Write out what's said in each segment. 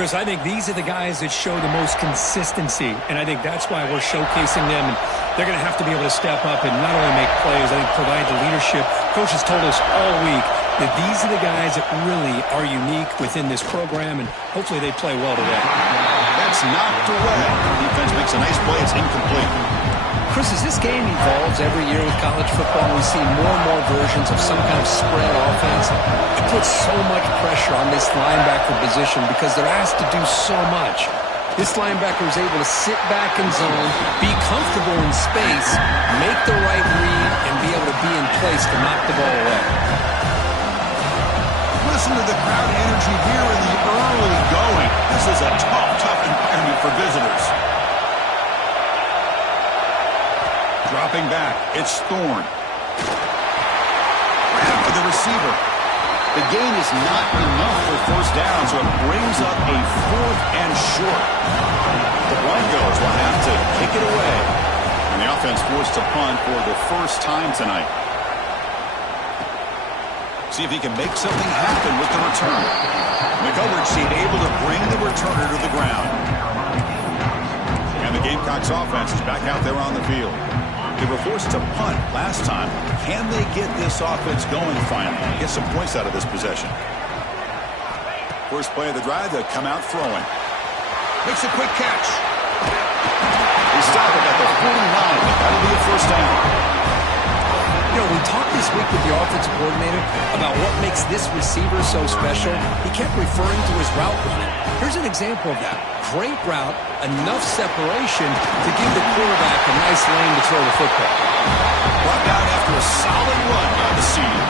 Chris, I think these are the guys that show the most consistency, and I think that's why we're showcasing them. And they're going to have to be able to step up and not only make plays, I think provide the leadership. Coach has told us all week that these are the guys that really are unique within this program, and hopefully they play well today. That's knocked away. The defense makes a nice play. It's incomplete. Chris, as this game evolves every year with college football, we see more and more versions of some kind of spread offense. It puts so much pressure on this linebacker position because they're asked to do so much. This linebacker is able to sit back in zone, be comfortable in space, make the right read, and be able to be in place to knock the ball away. Listen to the crowd energy here in the early going. This is a tough environment for visitors. Dropping back, it's Thorne. Right after the receiver. The gain is not enough for first down, so it brings up a 4th and short. The Broncos will have to kick it away. And the offense forced to punt for the first time tonight. See if he can make something happen with the return. The coverage team able to bring the returner to the ground. And the Gamecocks offense is back out there on the field. They were forced to punt last time. Can they get this offense going finally? Get some points out of this possession. First play of the drive, they come out throwing. Makes a quick catch. They stop it at the 49. That'll be a first down. You know, we talked this week with the offensive coordinator about what makes this receiver so special. He kept referring to his route running. Here's an example of that. Great route, enough separation to give the quarterback a nice lane to throw the football. Brought down after a solid run by the senior.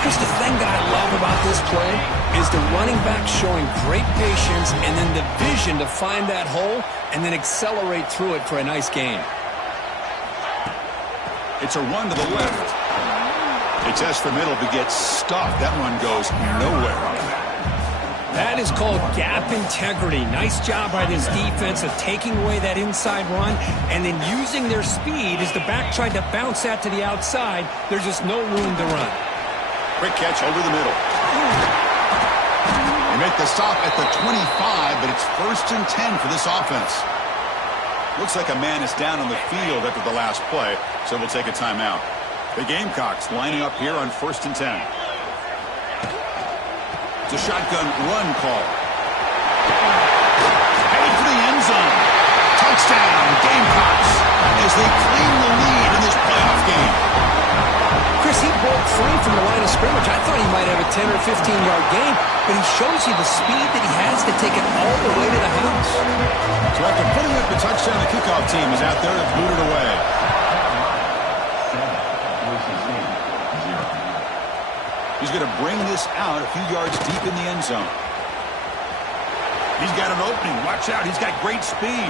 Here's the thing that I love about this play is the running back showing great patience and then the vision to find that hole and then accelerate through it for a nice gain. It's a run to the left. They test the middle, but gets stuffed. That run goes nowhere. That is called gap integrity. Nice job by this defense of taking away that inside run and then using their speed as the back tried to bounce that to the outside. There's just no room to run. Quick catch over the middle. They make the stop at the 25, but it's 1st and 10 for this offense. Looks like a man is down on the field after the last play, so we'll take a timeout. The Gamecocks lining up here on 1st and 10. It's a shotgun run call. Headed for the end zone. Touchdown, Gamecocks, as they claim the lead in this playoff game. Chris, he broke free from the line of scrimmage. I thought he might have a 10 or 15-yard gain, but he shows you the speed that he has to take it all the way to the house. So after putting up the touchdown, the kickoff team is out there to boot it away. He's going to bring this out a few yards deep in the end zone. He's got an opening. Watch out. He's got great speed.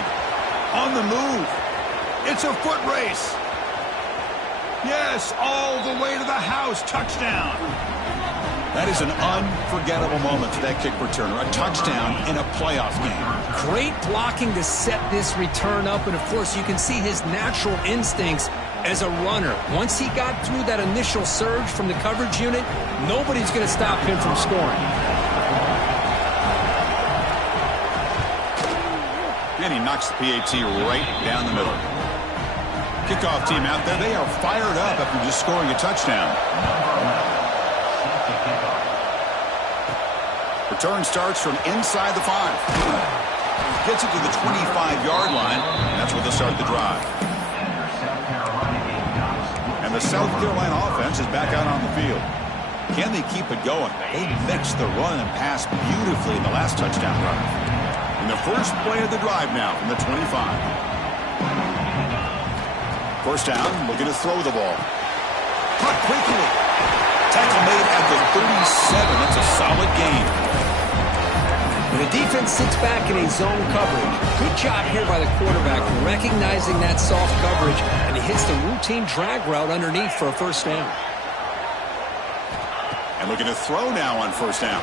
On the move. It's a foot race. Yes, all the way to the house. Touchdown. That is an unforgettable moment for that kick returner. A touchdown in a playoff game. Great blocking to set this return up, and of course you can see his natural instincts as a runner. Once he got through that initial surge from the coverage unit, nobody's going to stop him from scoring. And he knocks the PAT right down the middle. Kickoff team out there, they are fired up after just scoring a touchdown. Return starts from inside the 5. Gets it to the 25-yard line, and that's where they'll start the drive. And the South Carolina offense is back out on the field. Can they keep it going? They mixed the run and pass beautifully in the last touchdown run. And the first play of the drive now from the 25. First down, looking to throw the ball. Caught quickly. Tackle made at the 37. That's a solid gain. And the defense sits back in a zone coverage. Good job here by the quarterback recognizing that soft coverage, and he hits the routine drag route underneath for a first down. And looking to throw now on first down.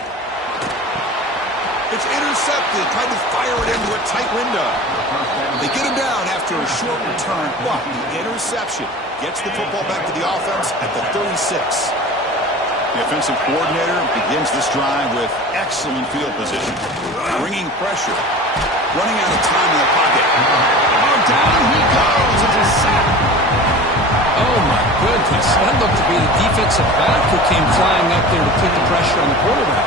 It's intercepted. Tried to fire it into a tight window. They get him down after a short return, but the interception gets the football back to the offense at the 36. The offensive coordinator begins this drive with excellent field position. Bringing pressure. Running out of time in the pocket. Oh, down he goes. It's a sack. Oh, my goodness. That looked to be the defensive back who came flying up there to put the pressure on the quarterback.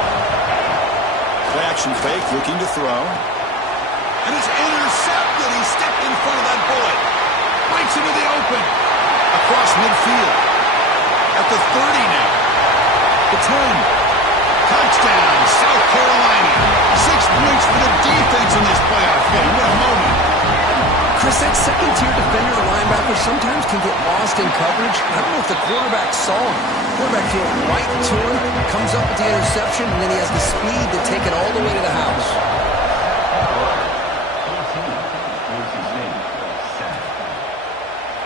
Play action fake, looking to throw. And it's intercepted. He stepped in front of that bullet. Breaks into the open. Across midfield. At the 30 now. The 10. Touchdown, South Carolina. 6 points for the defense in this playoff game. What a moment. Chris, that second-tier defender or linebacker sometimes can get lost in coverage. I don't know if the quarterback saw him. The quarterback threw it right to him, comes up with the interception, and then he has the speed to take it all the way to the house.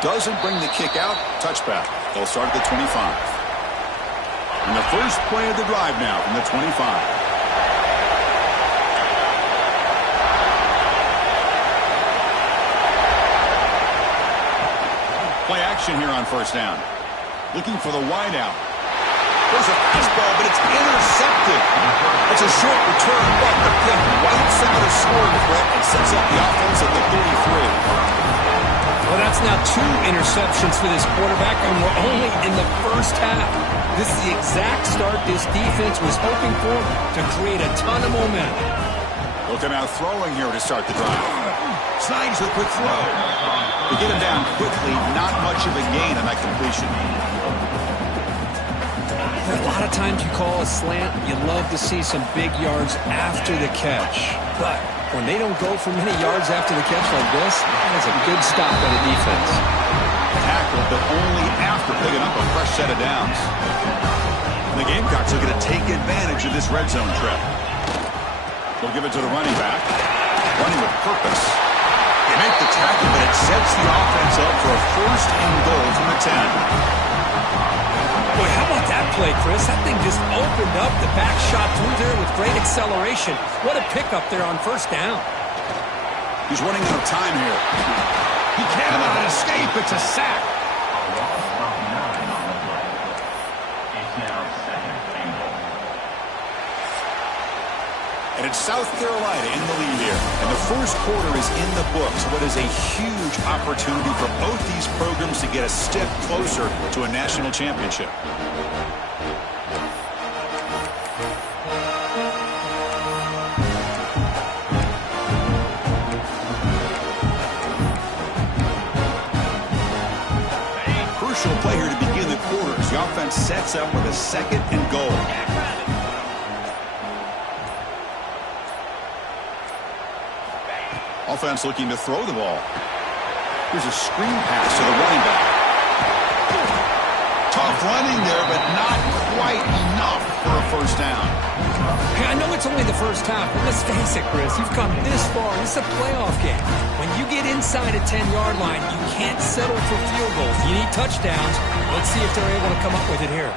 Doesn't bring the kick out. Touchback. They'll start at the 25. And the first play of the drive now from the 25. Play action here on first down. Looking for the wideout. There's a fastball, but it's intercepted. It's a short return, but the pick wipes out a scoring threat and sets up the offense at the 33. Well, that's now 2 interceptions for this quarterback, and we're only in the first half. This is the exact start this defense was hoping for to create a ton of momentum. Looking out throwing here to start the drive. Snides the quick throw. To get him down quickly, not much of a gain on that completion. A lot of times you call a slant, you love to see some big yards after the catch. But when they don't go for many yards after the catch like this, that's a good stop by the defense. Tackled, but only after picking up a fresh set of downs. And the Gamecocks are going to take advantage of this red zone trip. They'll give it to the running back. Running with purpose. They make the tackle, but it sets the offense up for a first and goal from the 10. Boy, how about that play, Chris? That thing just opened up. The back shot through there with great acceleration. What a pickup there on first down. He's running out of time here. He cannot escape. It's a sack. And it's South Carolina in the lead here. And the first quarter is in the books. What is a huge opportunity for both these programs to get a step closer to a national championship. Crucial play here to begin the quarters. The offense sets up with a second and goal. Offense looking to throw the ball. Here's a screen pass to the running back. Tough running there, but not quite enough for a first down. Hey, I know it's only the first half, but let's face it, Chris. You've come this far. This is a playoff game. When you get inside a 10-yard line, you can't settle for field goals. You need touchdowns. Let's see if they're able to come up with it here.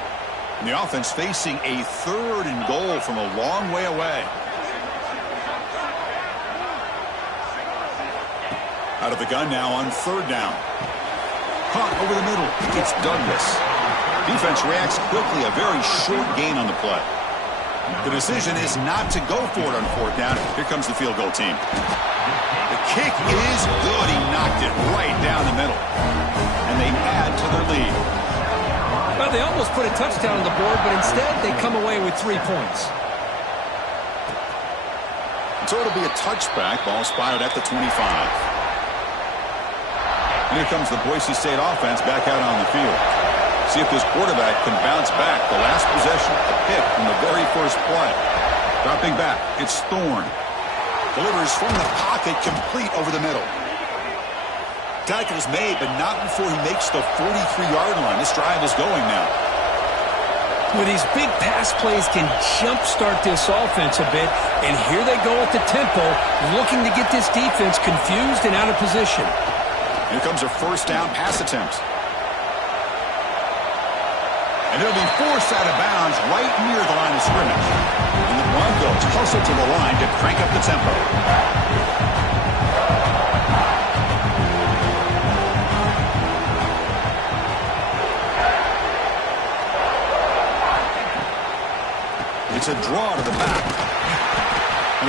And the offense facing a third and goal from a long way away. Out of the gun now on third down. Caught over the middle. It's Douglas. Defense reacts quickly. A very short gain on the play. The decision is not to go for it on fourth down. Here comes the field goal team. The kick is good. He knocked it right down the middle. And they add to their lead. Well, they almost put a touchdown on the board, but instead they come away with 3 points. So it'll be a touchback. Ball spotted at the 25. And here comes the Boise State offense back out on the field. See if this quarterback can bounce back. The last possession, a pick from the very first play. Dropping back, it's Thorne. Delivers from the pocket, complete over the middle. Tackle's made, but not before he makes the 43-yard line. This drive is going now. Well, these big pass plays can jumpstart this offense a bit, and here they go at the tempo, looking to get this defense confused and out of position. Here comes a first down pass attempt. And it'll be forced out of bounds right near the line of scrimmage. And the Broncos hustle to the line to crank up the tempo.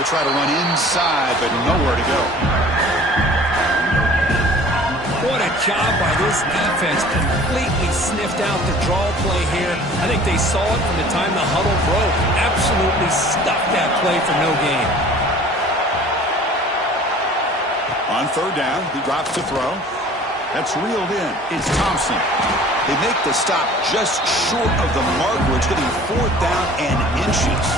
try to run inside, but nowhere to go. What a job by this defense. Completely sniffed out the draw play here. I think they saw it from the time the huddle broke. Absolutely stuffed that play for no gain. On third down, he drops to throw. That's reeled in. It's Thompson. They make the stop just short of the mark where it's getting fourth down and inches.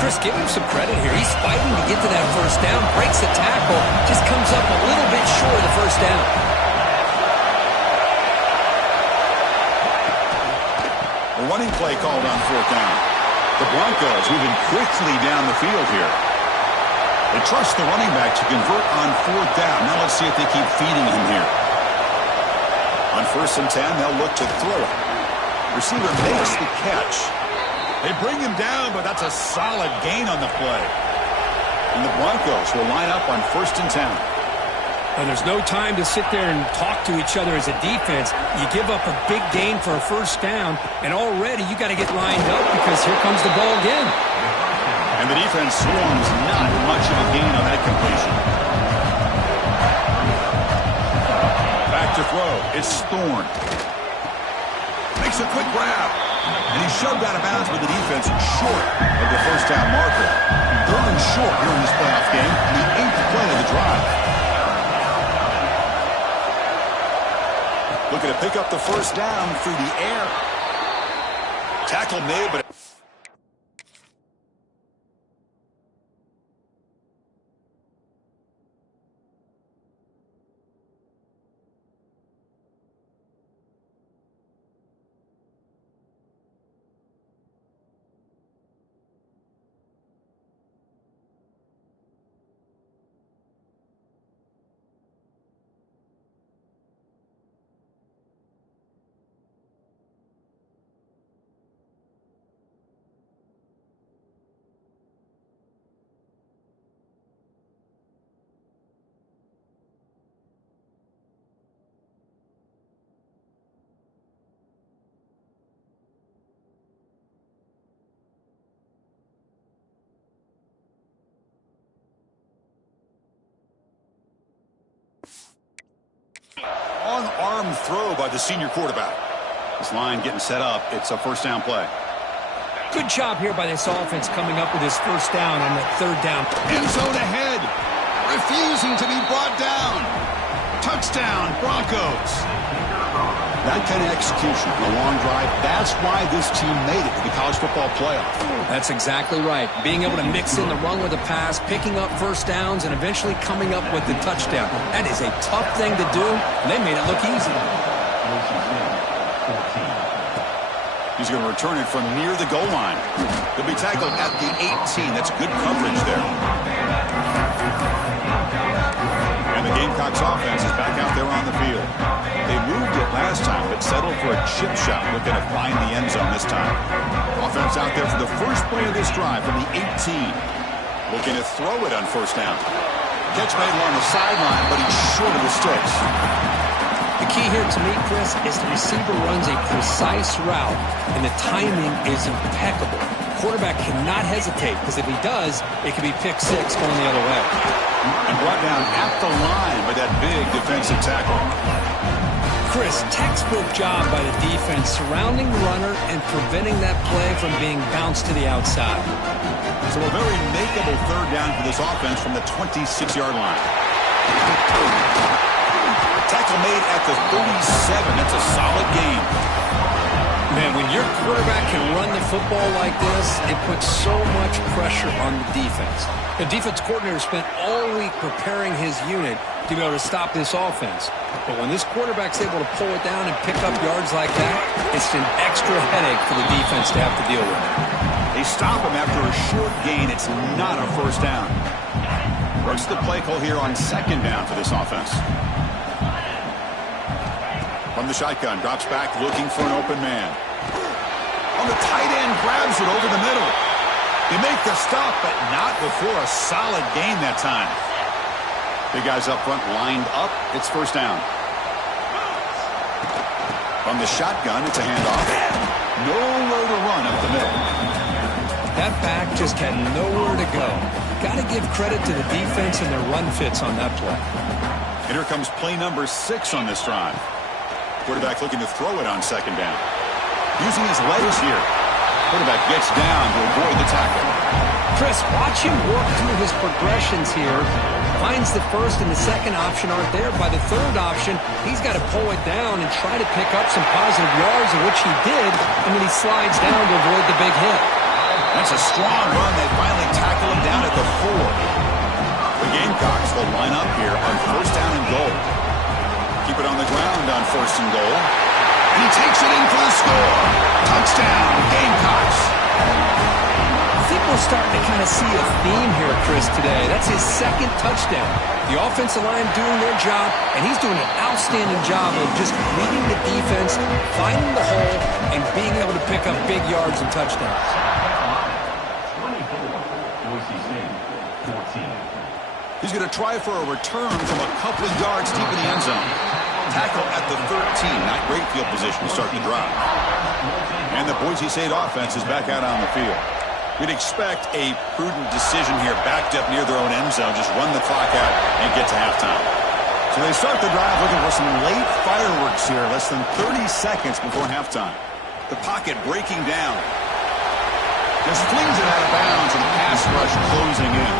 Chris, give him some credit here. He's fighting to get to that first down, breaks the tackle, just comes up a little bit short of the first down. A running play called on fourth down. The Broncos moving quickly down the field here. They trust the running back to convert on fourth down. Now let's see if they keep feeding him here. On 1st and 10, they'll look to throw it. Receiver makes the catch. They bring him down, but that's a solid gain on the play. And the Broncos will line up on 1st and 10. And there's no time to sit there and talk to each other as a defense. You give up a big gain for a first down, and already you got to get lined up because here comes the ball again. And the defense swarms not much of a gain on that completion. Back to throw. It's Thorne. Makes a quick grab. And he's shoved out of bounds with the defense short of the first down marker. 3rd and short here in this playoff game. The 8th play of the drive. Looking to pick up the first down through the air. Tackle made, but... On-arm throw by the senior quarterback. This line getting set up. It's a first down play. Good job here by this offense coming up with his first down on that 3rd down. End zone ahead. Refusing to be brought down. Touchdown, Broncos. That kind of execution, a long drive, that's why this team made it to the college football playoff. That's exactly right. Being able to mix in the run with the pass, picking up first downs, and eventually coming up with the touchdown. That is a tough thing to do, and they made it look easy. He's going to return it from near the goal line. He'll be tackled at the 18. That's good coverage there. And the Gamecocks offense is back out there on the field. They moved it last time, but settled for a chip shot, looking to find the end zone this time. Offense out there for the first play of this drive from the 18. Looking to throw it on first down. Catch made along the sideline, but he's short of the sticks. The key here to me, Chris, is the receiver runs a precise route, and the timing is impeccable. Quarterback cannot hesitate, because if he does, it could be pick 6 going the other way. And brought down at the line by that big defensive tackle. Chris, textbook job by the defense surrounding the runner and preventing that play from being bounced to the outside. So a very makeable 3rd down for this offense from the 26-yard line. Tackle made at the 37. That's a solid gain. Man, when your quarterback can run the football like this, it puts so much pressure on the defense. The defense coordinator spent all week preparing his unit to be able to stop this offense. But when this quarterback's able to pull it down and pick up yards like that, it's an extra headache for the defense to have to deal with. They stop him after a short gain. It's not a first down. What's the play call here on 2nd down for this offense? From the shotgun, drops back looking for an open man. On the tight end, grabs it over the middle. They make the stop, but not before a solid gain that time. Big guys up front lined up. It's first down. From the shotgun, it's a handoff. Nowhere to run up the middle. That back just had nowhere to go. Got to give credit to the defense and their run fits on that play. And here comes play number 6 on this drive. Quarterback looking to throw it on second down. Using his legs here. Quarterback gets down to avoid the tackle. Chris, watch him work through his progressions here. Finds the first and the second option aren't there. By the third option, he's got to pull it down and try to pick up some positive yards, in which he did, and then he slides down to avoid the big hit. That's a strong run. They finally tackle him down at the 4. The Gamecocks will line up here on first down and goal. Keep it on the ground on first and goal. And he takes it in for the score. Touchdown, Gamecocks. I think we're starting to kind of see a theme here, Chris, today. That's his second touchdown. The offensive line doing their job, and he's doing an outstanding job of just leading the defense, finding the hole, and being able to pick up big yards and touchdowns. 24, Boise St, 14. He's going to try for a return from a couple of yards deep in the end zone. Tackle at the 13. Not great field position to start the drive. And the Boise State offense is back out on the field. We'd expect a prudent decision here, backed up near their own end zone. Just run the clock out and get to halftime. So they start the drive looking for some late fireworks here, less than 30 seconds before halftime. The pocket breaking down. Just flings it out of bounds, and the pass rush closing in.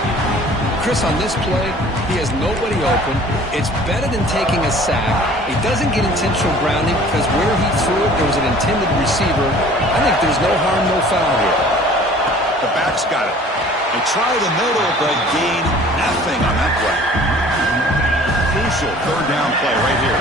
Chris, on this play, he has nobody open. It's better than taking a sack. He doesn't get intentional grounding because where he threw it, there was an intended receiver. I think there's no harm, no foul here. The back's got it. They try the middle, but gain nothing on that play. Crucial third down play right here.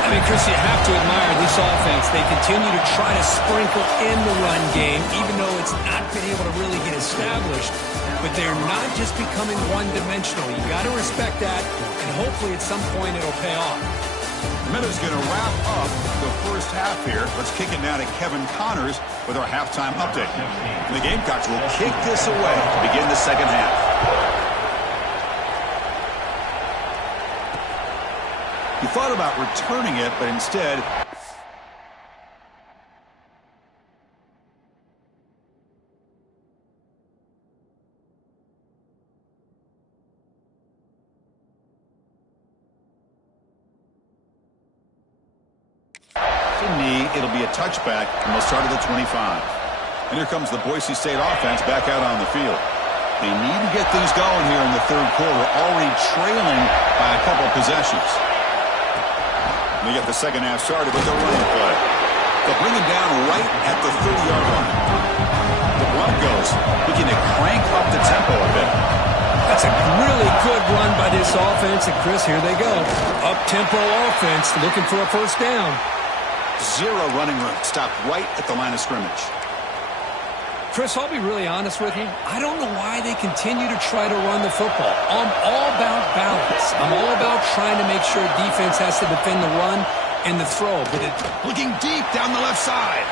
I mean, Chris, you have to admire this offense. They continue to try to sprinkle in the run game, even though it's not been able to really get established. But they're not just becoming one-dimensional. You got to respect that, and hopefully at some point it'll pay off. Minuta's going to wrap up the first half here. Let's kick it now to Kevin Connors with our halftime update. And the Gamecocks will kick this away to begin the second half. You thought about returning it, but instead... knee, it'll be a touchback, and they'll start at the 25. And here comes the Boise State offense back out on the field. They need to get things going here in the third quarter, already trailing by a couple possessions. And they get the second half started with the running play. They'll bring him down right at the 30-yard line. The Broncos looking to crank up the tempo a bit. That's a really good run by this offense, and Chris, here they go. Up-tempo offense looking for a first down. Zero running room. Stopped right at the line of scrimmage. Chris, I'll be really honest with you. I don't know why they continue to try to run the football. I'm all about balance. I'm all about trying to make sure defense has to defend the run and the throw. But it's looking deep down the left side.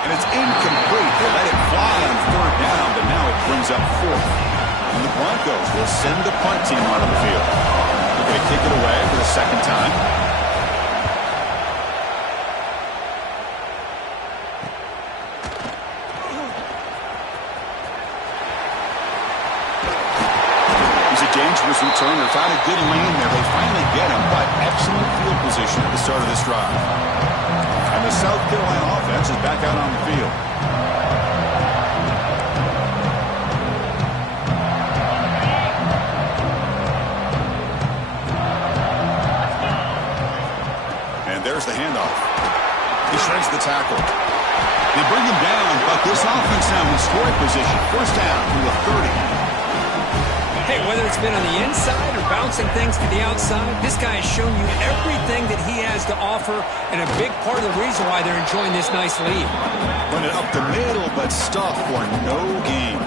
And it's incomplete. They let it fly on third down, but now it brings up fourth. And the Broncos will send the punt team onto the field. They're going to kick it away for the second time. Dangerous returner, found a good lane there. They finally get him, but excellent field position at the start of this drive. And the South Carolina offense is back out on the field. And there's the handoff. He shreds the tackle. They bring him down, but this offense now in scoring position. First down to the 30. Hey, whether it's been on the inside or bouncing things to the outside, this guy has shown you everything that he has to offer, and a big part of the reason why they're enjoying this nice lead. Run it up the middle, but stuff for no gain.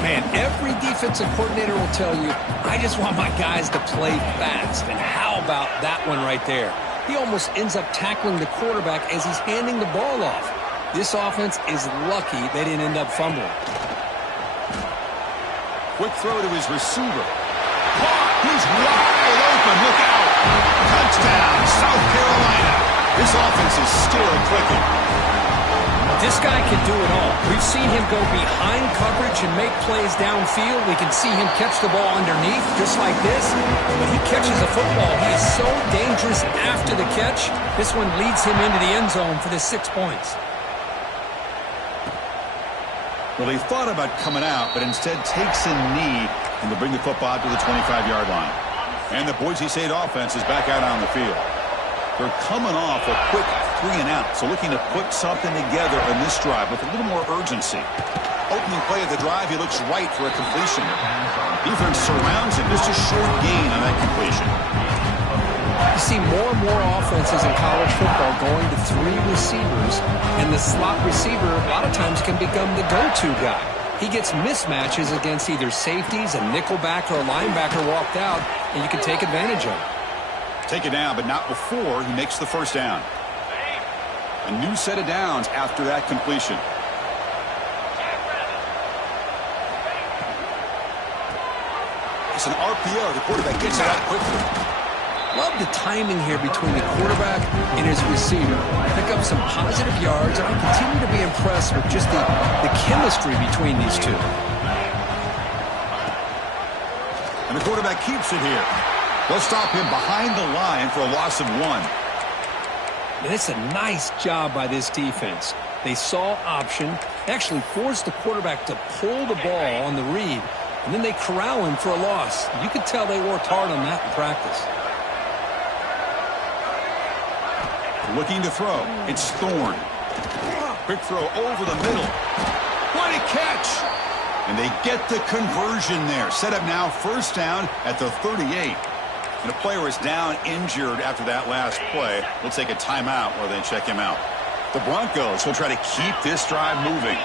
Man, every defensive coordinator will tell you, I just want my guys to play fast. And how about that one right there? He almost ends up tackling the quarterback as he's handing the ball off. This offense is lucky they didn't end up fumbling. Quick throw to his receiver. Caught! He's wide open. Look out! Touchdown, South Carolina. This offense is still clicking. This guy can do it all. We've seen him go behind coverage and make plays downfield. We can see him catch the ball underneath, just like this. When he catches a football, he is so dangerous after the catch. This one leads him into the end zone for the 6 points. Well, he thought about coming out, but instead takes a knee and will bring the football to the 25-yard line. And the Boise St offense is back out on the field. They're coming off a quick 3-and-out, so looking to put something together on this drive with a little more urgency. Opening play of the drive, he looks right for a completion. Defense surrounds him, just a short gain on that completion. You see more and more offenses in college football going to 3 receivers, and the slot receiver a lot of times can become the go-to guy. He gets mismatches against either safeties, a nickelback, or a linebacker walked out, and you can take advantage of it. Take it down, but not before he makes the first down. A new set of downs after that completion. It's an RPO. The quarterback gets it out quickly. Love the timing here between the quarterback and his receiver. Pick up some positive yards, and I continue to be impressed with just the chemistry between these two. And the quarterback keeps it here. They'll stop him behind the line for a loss of 1. And it's a nice job by this defense. They saw option, actually forced the quarterback to pull the ball on the read, and then they corral him for a loss. You could tell they worked hard on that in practice. Looking to throw. It's Thorne. Quick throw over the middle. What a catch! And they get the conversion there. Set up now first down at the 38. And a player is down injured after that last play. We'll take a timeout while they check him out. The Broncos will try to keep this drive moving.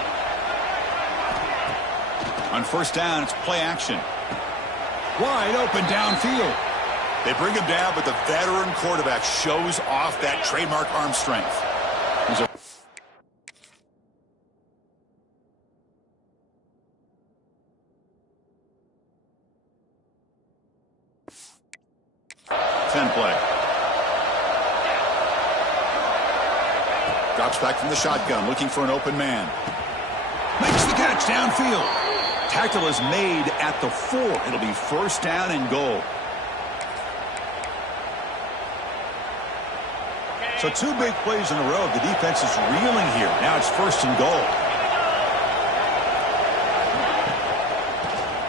On first down, it's play action. Wide open downfield. They bring him down, but the veteran quarterback shows off that trademark arm strength. He's a 10 play. Drops back from the shotgun, looking for an open man. Makes the catch downfield. Tackle is made at the 4. It'll be first down and goal. So 2 big plays in a row. The defense is reeling here. Now it's first and goal.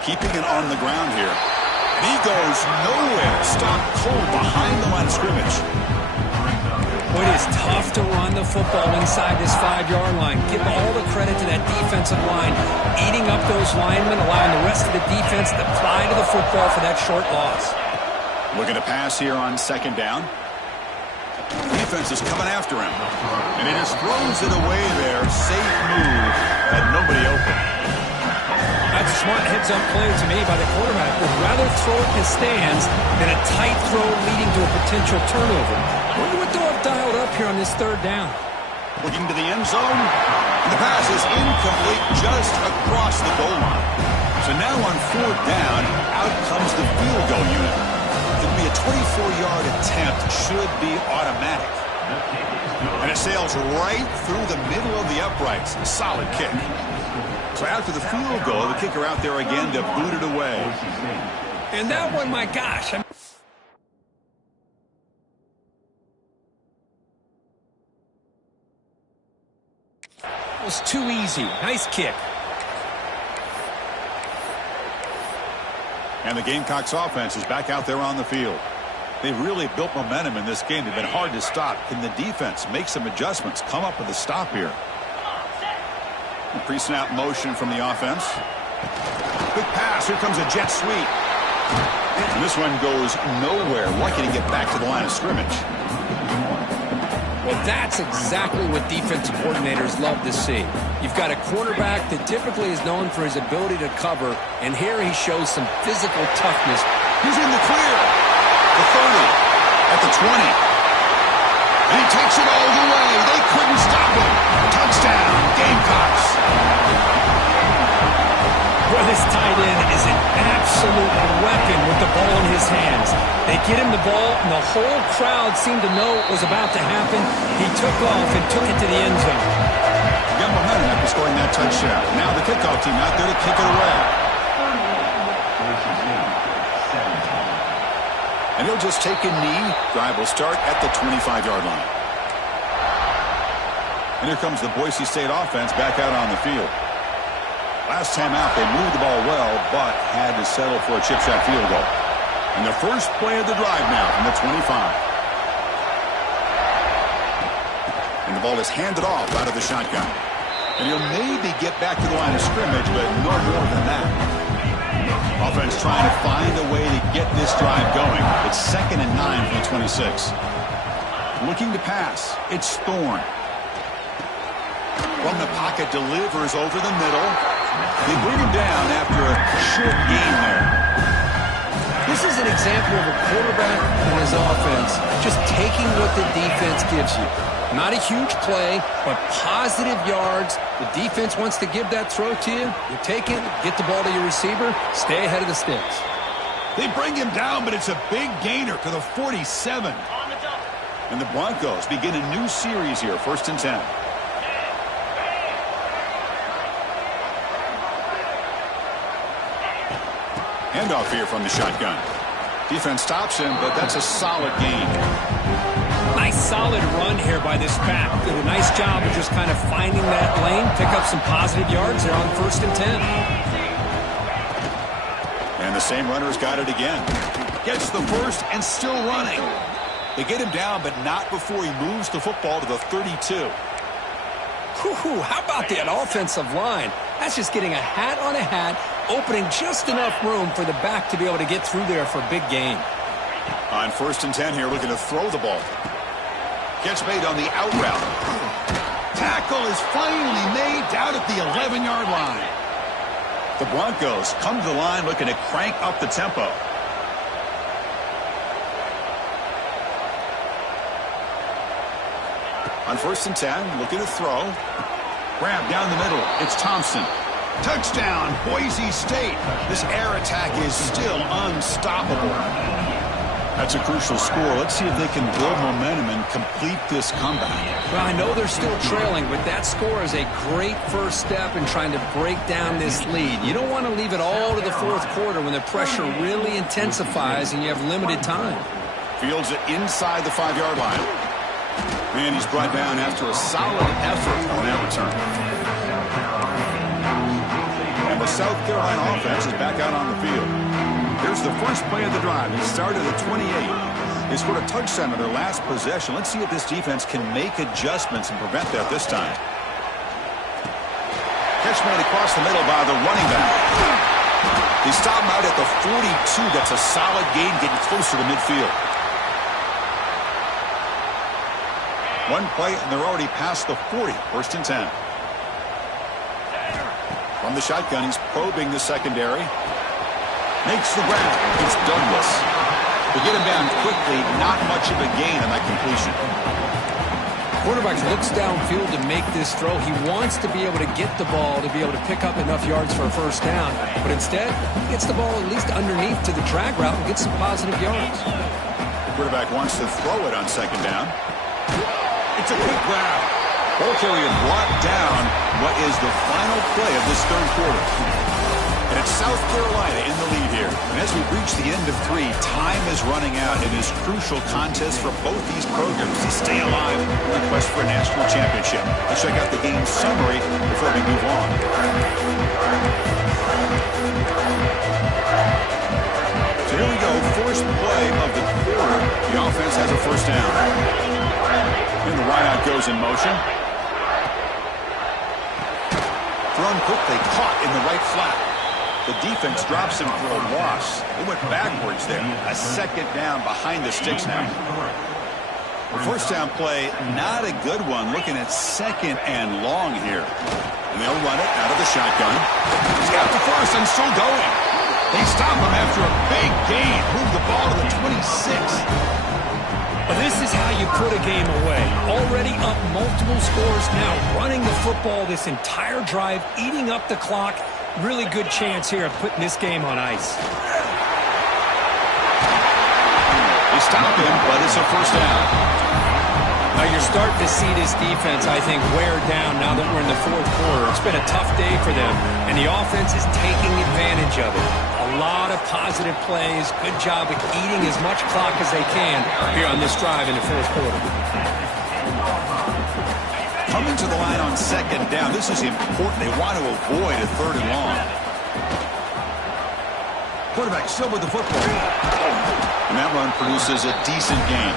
Keeping it on the ground here. And he goes nowhere. Stopped cold behind the line of scrimmage. Boy, it is tough to run the football inside this 5-yard line. Give all the credit to that defensive line, eating up those linemen, allowing the rest of the defense to fly to the football for that short loss. Looking to pass here on second down. Defense is coming after him. And he just throws it away there. Safe move. Had nobody open. That's a smart heads-up play to me by the quarterback. Would rather throw it in the stands than a tight throw leading to a potential turnover. Wonder what they'll have dialed up here on this third down. Looking to the end zone. And the pass is incomplete just across the goal line. So now on fourth down, out comes the field goal unit. It'll be a 24-yard attempt. Should be automatic. And it sails right through the middle of the uprights. Solid kick. So after the field goal, the kicker out there again to boot it away. And that one, my gosh. It was too easy. Nice kick. And the Gamecocks offense is back out there on the field. They've really built momentum in this game. They've been hard to stop. Can the defense make some adjustments, come up with a stop here? Pre-snap motion from the offense. Quick pass. Here comes a jet sweep. And this one goes nowhere. Lucky to get back to the line of scrimmage. Well, that's exactly what defensive coordinators love to see. You've got a quarterback that typically is known for his ability to cover, and here he shows some physical toughness. He's in the clear. The 30, at the 20. And he takes it all the way. They couldn't stop him. Touchdown, Gamecocks. Well, this tight end is an absolute weapon with the ball in his hands. They get him the ball, and the whole crowd seemed to know what was about to happen. He took off and took it to the end zone. got momentum after scoring that touchdown. Now the kickoff team out there to kick it away. And he'll just take a knee. Drive will start at the 25-yard line. And here comes the Boise State offense back out on the field. Last time out, they moved the ball well, but had to settle for a chip shot field goal. And the first play of the drive now from the 25. And the ball is handed off out of the shotgun. And he'll maybe get back to the line of scrimmage, but no more than that. Offense trying to find a way to get this drive going. It's 2nd and 9 from the 26. Looking to pass. It's Thorne. From the pocket, delivers over the middle. They bring him down after a short gain there. This is an example of a quarterback and his offense just taking what the defense gives you. Not a huge play, but positive yards. The defense wants to give that throw to you. You take it, get the ball to your receiver, stay ahead of the sticks. They bring him down, but it's a big gainer to the 47. And the Broncos begin a new series here, 1st and 10. Handoff here from the shotgun. Defense stops him, but that's a solid gain. Nice solid run here by this back. Did a nice job of just kind of finding that lane, pick up some positive yards there on 1st and 10. And the same runner's got it again. Gets the first and still running. They get him down, but not before he moves the football to the 32. Whew, how about that offensive line? That's just getting a hat on a hat, opening just enough room for the back to be able to get through there for a big gain. On 1st and 10 here, looking to throw the ball. Gets made on the out route. Tackle is finally made down at the 11-yard line. The Broncos come to the line looking to crank up the tempo. On 1st and 10, looking to throw. Grab down the middle. It's Thompson. Touchdown, Boise State. This air attack is still unstoppable. That's a crucial score. Let's see if they can build momentum and complete this comeback. Well, I know they're still trailing, but that score is a great first step in trying to break down this lead. You don't want to leave it all to the 4th quarter when the pressure really intensifies and you have limited time. Fields it inside the 5-yard line. And he's brought down after a solid effort on that return. And the South Carolina offense is back out on the field. Here's the first play of the drive. It started at 28. They scored a touchdown on their last possession. Let's see if this defense can make adjustments and prevent that this time. Catch made across the middle by the running back. They stop him out at the 42. That's a solid gain, getting closer to midfield. One play, and they're already past the 40. 1st and 10. From the shotgun, he's probing the secondary. Makes the grab. It's Douglas. They get him down quickly. Not much of a gain on that completion. Quarterback looks downfield to make this throw. He wants to be able to get the ball to be able to pick up enough yards for a first down. But instead, he gets the ball at least underneath to the drag route and gets some positive yards. The quarterback wants to throw it on 2nd down. It's a quick grab. Ball carrier brought down what is the final play of this 3rd quarter. And it's South Carolina in the lead here. And as we reach the end of 3, time is running out in this crucial contest for both these programs to stay alive in the quest for a national championship. Let's check out the game summary before we move on. So here we go. First play of the quarter. The offense has a first down. And the wideout goes in motion. Thrown quickly, caught in the right flat. The defense drops him for a loss. They went backwards there. A 2nd down behind the sticks now. The first down play, not a good one. Looking at 2nd and long here. And they'll run it out of the shotgun. He's got the first and still going. They stop him after a big gain. Move the ball to the 26. Well, this is how you put a game away. Already up multiple scores, now running the football this entire drive, eating up the clock. Really good chance here of putting this game on ice. They stop him, but it's a first down. You're starting to see this defense, I think, wear down now that we're in the fourth quarter. It's been a tough day for them, and the offense is taking advantage of it. A lot of positive plays. Good job of eating as much clock as they can here on this drive in the fourth quarter. Coming to the line on second down. This is important. They want to avoid a third and long. Quarterback still with the football. And that run produces a decent gain.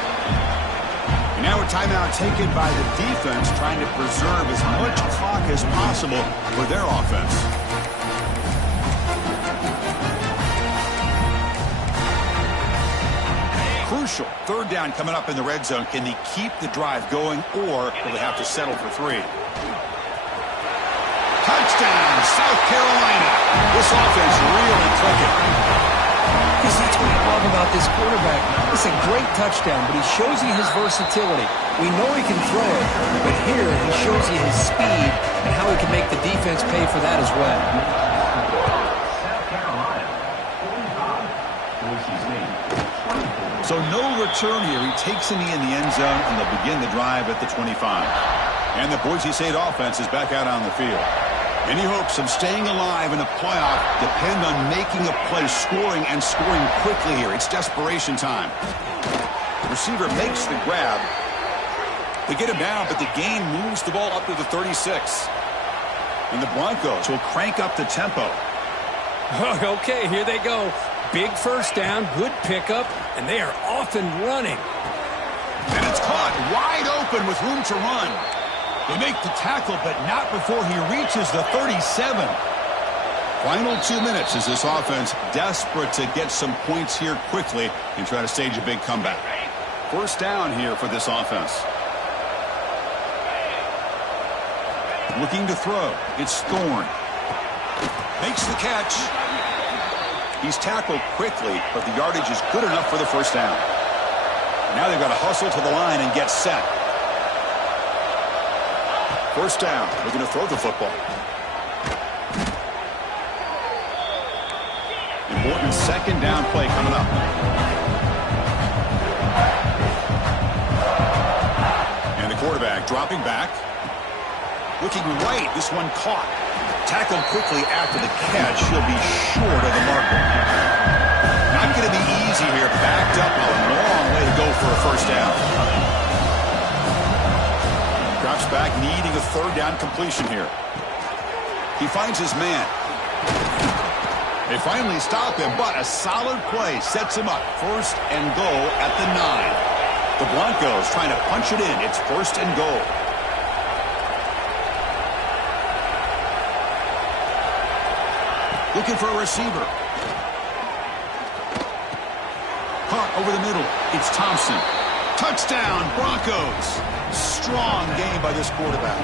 And now a timeout taken by the defense, trying to preserve as much clock as possible for their offense. Crucial. Third down coming up in the red zone. Can they keep the drive going, or will they have to settle for 3? Touchdown, South Carolina. This offense really clicking. Because that's what I love about this quarterback. It's a great touchdown, but he shows you his versatility. We know he can throw it, but here he shows you his speed and how he can make the defense pay for that as well. South Carolina, 45. Boise St. 24. So no return here. He takes in the end zone, and they'll begin the drive at the 25. And the Boise St. offense is back out on the field. Any hopes of staying alive in a playoff depend on making a play, scoring, and scoring quickly here. It's desperation time. Receiver makes the grab. They get him down, but the gain moves the ball up to the 36. And the Broncos will crank up the tempo. Okay, here they go. Big first down, good pickup, and they are off and running. And it's caught wide open with room to run. They make the tackle, but not before he reaches the 37. Final 2 minutes as this offense desperate to get some points here quickly and try to stage a big comeback. First down here for this offense. Looking to throw. It's Thorne. Makes the catch. He's tackled quickly, but the yardage is good enough for the first down. Now they've got to hustle to the line and get set. First down. Looking to throw the football. Important second down play coming up. And the quarterback dropping back. Looking right. This one caught. Tackled quickly after the catch. He'll be short of the marker. Not going to be easy here. Backed up a long way to go for a first down. Drops back, needing a third down completion here. He finds his man. They finally stop him, but a solid play sets him up. First and goal at the 9. The Broncos trying to punch it in. It's first and goal. Looking for a receiver. Caught over the middle. It's Thompson. Touchdown, Broncos. Strong game by this quarterback.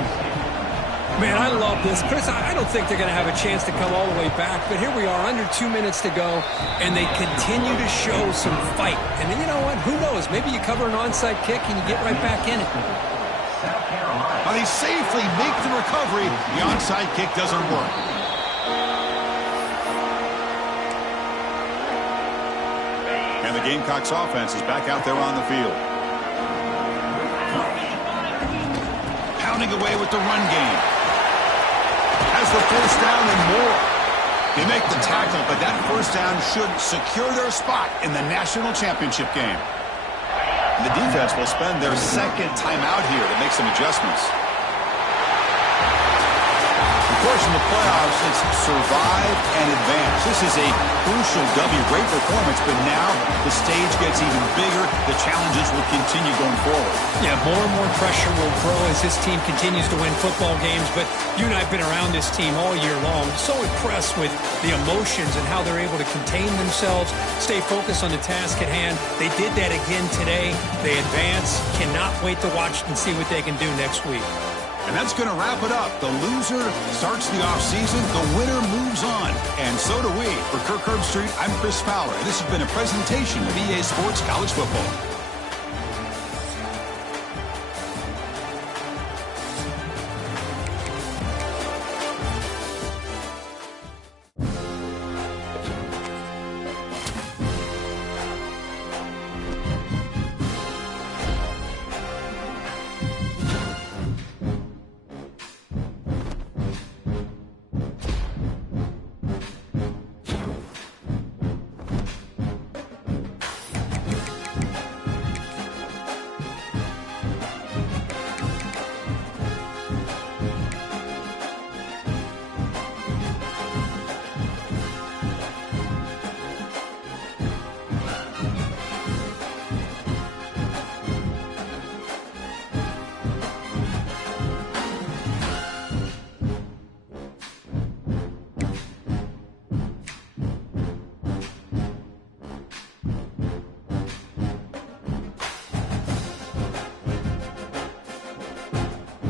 Man, I love this. Chris, I don't think they're going to have a chance to come all the way back, but here we are, under 2 minutes to go, and they continue to show some fight. And then, you know what? Who knows? Maybe you cover an onside kick and you get right back in it. But they safely make the recovery. The onside kick doesn't work. And the Gamecocks offense is back out there on the field. Pounding away with the run game. Has the first down and more. They make the tackle, but that first down should secure their spot in the national championship game. And the defense will spend their second timeout here to make some adjustments. Of course, in the playoffs, it's survive and advance. This is a crucial W. Great performance, but now the stage gets even bigger. The challenges will continue going forward. Yeah, more and more pressure will grow as this team continues to win football games, but you and I have been around this team all year long. So impressed with the emotions and how they're able to contain themselves, stay focused on the task at hand. They did that again today. They advance. Cannot wait to watch and see what they can do next week. And that's going to wrap it up. The loser starts the offseason. The winner moves on. And so do we. For Kirk Herbstreit, I'm Chris Fowler. And this has been a presentation of EA Sports College Football.